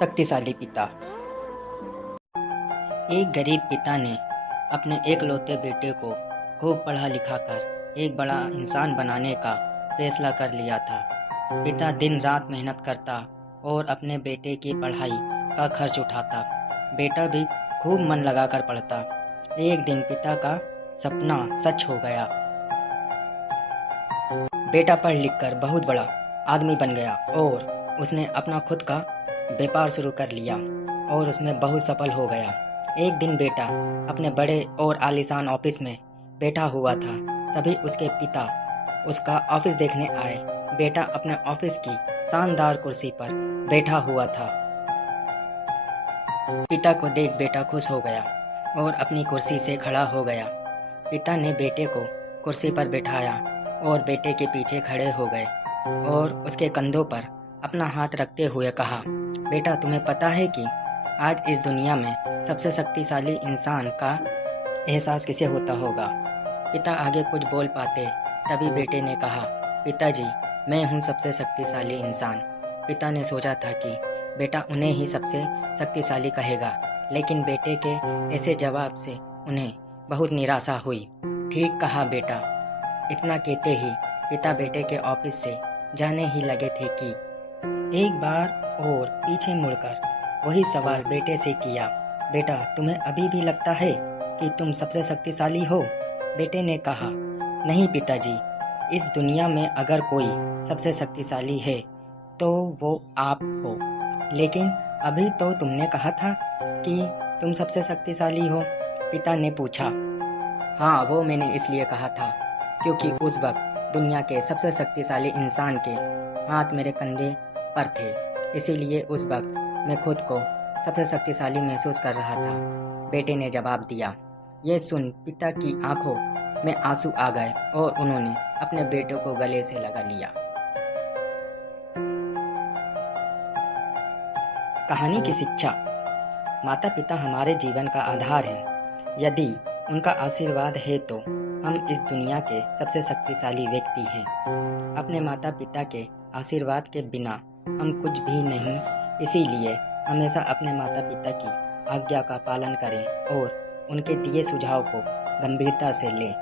शक्तिशाली पिता। एक गरीब पिता ने अपने एकलौते बेटे को खूब पढ़ा लिखा कर एक बड़ा इंसान बनाने का फैसला कर लिया था। पिता दिन रात मेहनत करता और अपने बेटे की पढ़ाई का खर्च उठाता। बेटा भी खूब मन लगाकर पढ़ता। एक दिन पिता का सपना सच हो गया। बेटा पढ़ लिख कर बहुत बड़ा आदमी बन गया और उसने अपना खुद का व्यापार शुरू कर लिया और उसमें बहुत सफल हो गया। एक दिन बेटा अपने बड़े और आलीशान ऑफिस में बैठा हुआ था। तभी उसके पिता उसका ऑफिस देखने आए। बेटा अपने ऑफिस की शानदार कुर्सी पर बैठा हुआ था। पिता को देख बेटा खुश हो गया और अपनी कुर्सी से खड़ा हो गया। पिता ने बेटे को कुर्सी पर बैठाया और बेटे के पीछे खड़े हो गए और उसके कंधों पर अपना हाथ रखते हुए कहा, बेटा तुम्हें पता है कि आज इस दुनिया में सबसे शक्तिशाली इंसान का एहसास किसे होता होगा। पिता आगे कुछ बोल पाते तभी बेटे ने कहा, पिताजी मैं हूँ सबसे शक्तिशाली इंसान। पिता ने सोचा था कि बेटा उन्हें ही सबसे शक्तिशाली कहेगा, लेकिन बेटे के ऐसे जवाब से उन्हें बहुत निराशा हुई। ठीक कहा बेटा। इतना कहते ही पिता बेटे के ऑफिस से जाने ही लगे थे कि एक बार और पीछे मुड़कर वही सवाल बेटे से किया, बेटा तुम्हें अभी भी लगता है कि तुम सबसे शक्तिशाली हो? बेटे ने कहा, नहीं पिताजी, इस दुनिया में अगर कोई सबसे शक्तिशाली है तो वो आप हो। लेकिन अभी तो तुमने कहा था कि तुम सबसे शक्तिशाली हो। पिता ने पूछा। हाँ, वो मैंने इसलिए कहा था क्योंकि उस वक्त दुनिया के सबसे शक्तिशाली इंसान के हाथ मेरे कंधे पर थे। इसीलिए उस वक्त मैं खुद को सबसे शक्तिशाली महसूस कर रहा था, बेटे ने जवाब दिया। यह सुन पिता की आंखों में आंसू आ गए और उन्होंने अपने बेटे को गले से लगा लिया। कहानी की शिक्षा। माता पिता हमारे जीवन का आधार हैं। यदि उनका आशीर्वाद है तो हम इस दुनिया के सबसे शक्तिशाली व्यक्ति हैं। अपने माता पिता के आशीर्वाद के बिना हम कुछ भी नहीं। इसीलिए हमेशा अपने माता पिता की आज्ञा का पालन करें और उनके दिए सुझाव को गंभीरता से लें।